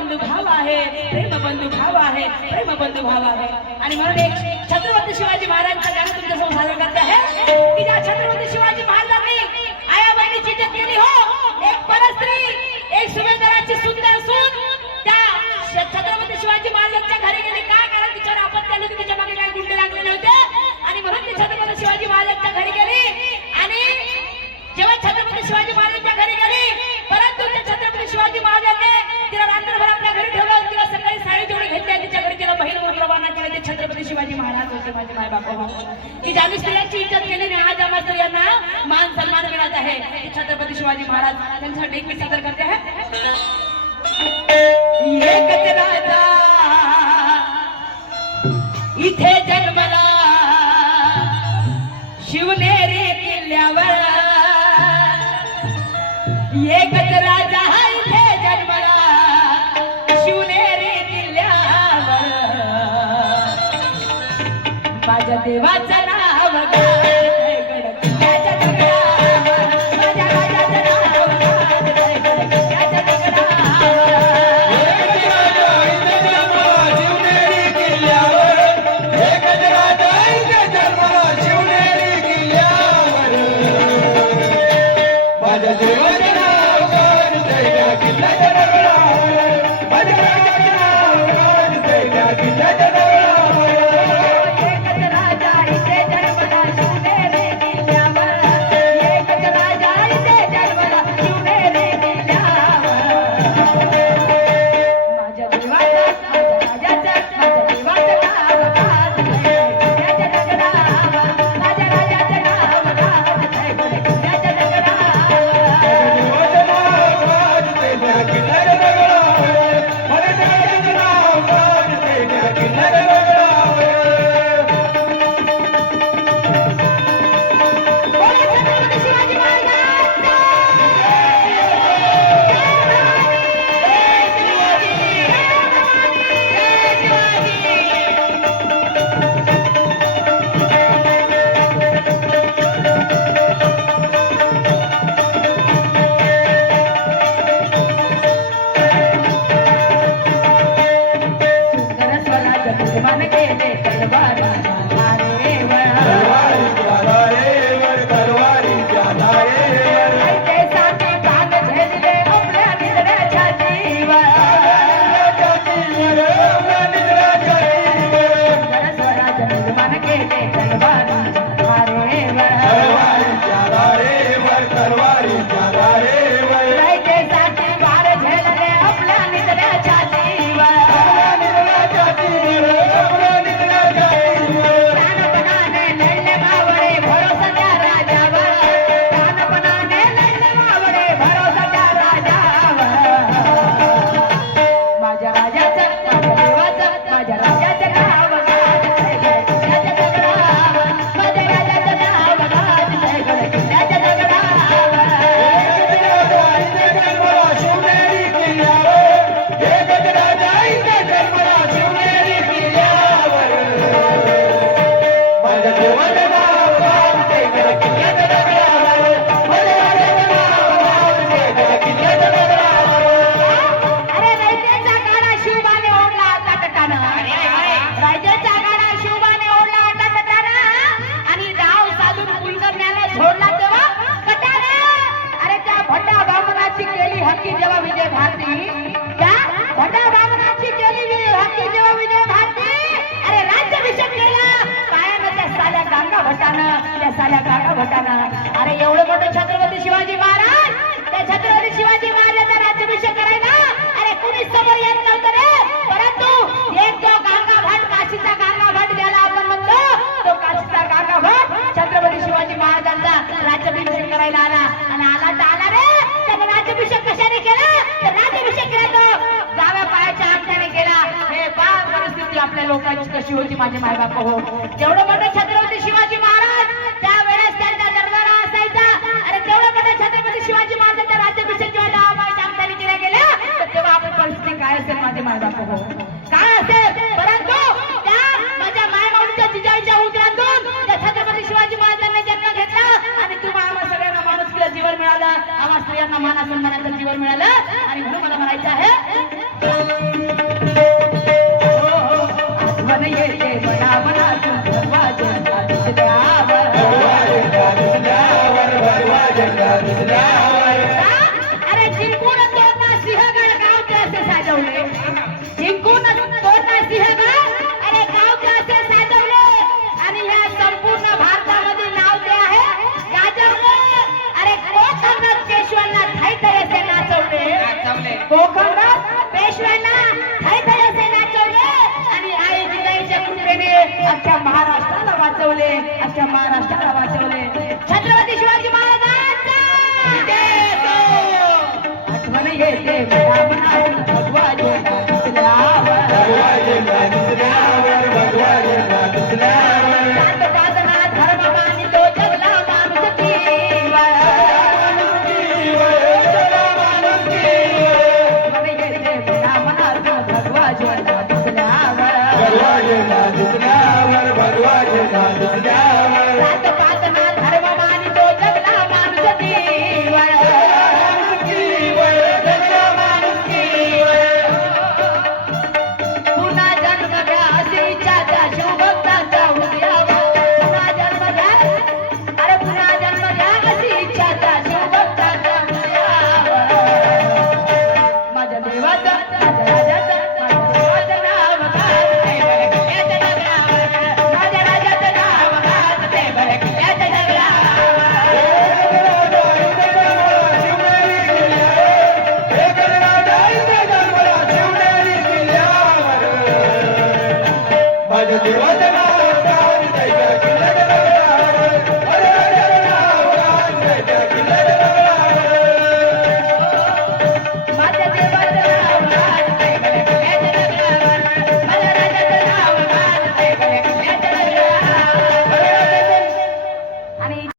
बंधू भाव आहे प्रेम बंधू भाव आहे प्रेम बंधू भाव आहे. आणि म्हणून एक छत्रपती शिवाजी महाराजांचं गाणं तुमच्यासमोर सादर करते आहे की ज्या छत्रपती शिवाजी महाराजांनी आया बहिणीची इज्जत केली हो. एक परस्त्री एक सुभेदाराची सुंदर सून. त्या छत्रपती शिवाजी महाराजांच्या घरी गेली. का कारण? तिच्यावर आपत्ती आली होती. तिच्यामागे काय गुंडे लागलेले होते. आणि म्हणून ती छत्रपती शिवाजी महाराजांच्या घरी गेली. आणि जेव्हा छत्रपती शिवाजी महाराजांच्या घरी गेली शिवाजी महाराजांनी तिला रात्रभर आपल्या घरी ठेवलं. तिला सकाळी साडी जेवढी घेतली तिच्या घरी तिला बहीण म्हणून रवाना केलं. ते छत्रपती शिवाजी महाराज होते माझे माय बापा की ज्या स्त्रियांची इज्जत केली नाही आज आम्हा स्त्रियांना मान सन्मान मिळत आहे छत्रपती शिवाजी महाराज त्यांच्यासाठी एक मी सादर करते आहे राजा. इथे जन्मला. शिवनेरी किल्ल्यावर. एकच राजा. देवाचा शिवाजी महाराजांचा राज्याभिषेक करायला? अरे कुणी समोर येत नव्हतं रे. परंतु एक जो गांगा भट काशीचा गांगा भट ज्याला आपण म्हणतो तो काशीचा गांगा भट छत्रपती शिवाजी महाराजांचा राज्याभिषेक करायला आला. आणि आला तर आला रे. त्याने राज्याभिषेक कशाने केला? तर राज्याभिषेक केला तो. डाव्या पायाच्या अंगठ्याने केला. हे पहा परिस्थिती आपल्या लोकांची कशी होती माझे मायबाप हो. जेवढं मोठं छत्रपती शिवाजी यांना मान सन्मानाचं जीवन मिळालं आणि म्हणून मला म्हणायचं आहे. अख्ख्या महाराष्ट्राला वाचवले अख्ख्या महाराष्ट्राला वाचवले छत्रपती शिवाजी Gracias.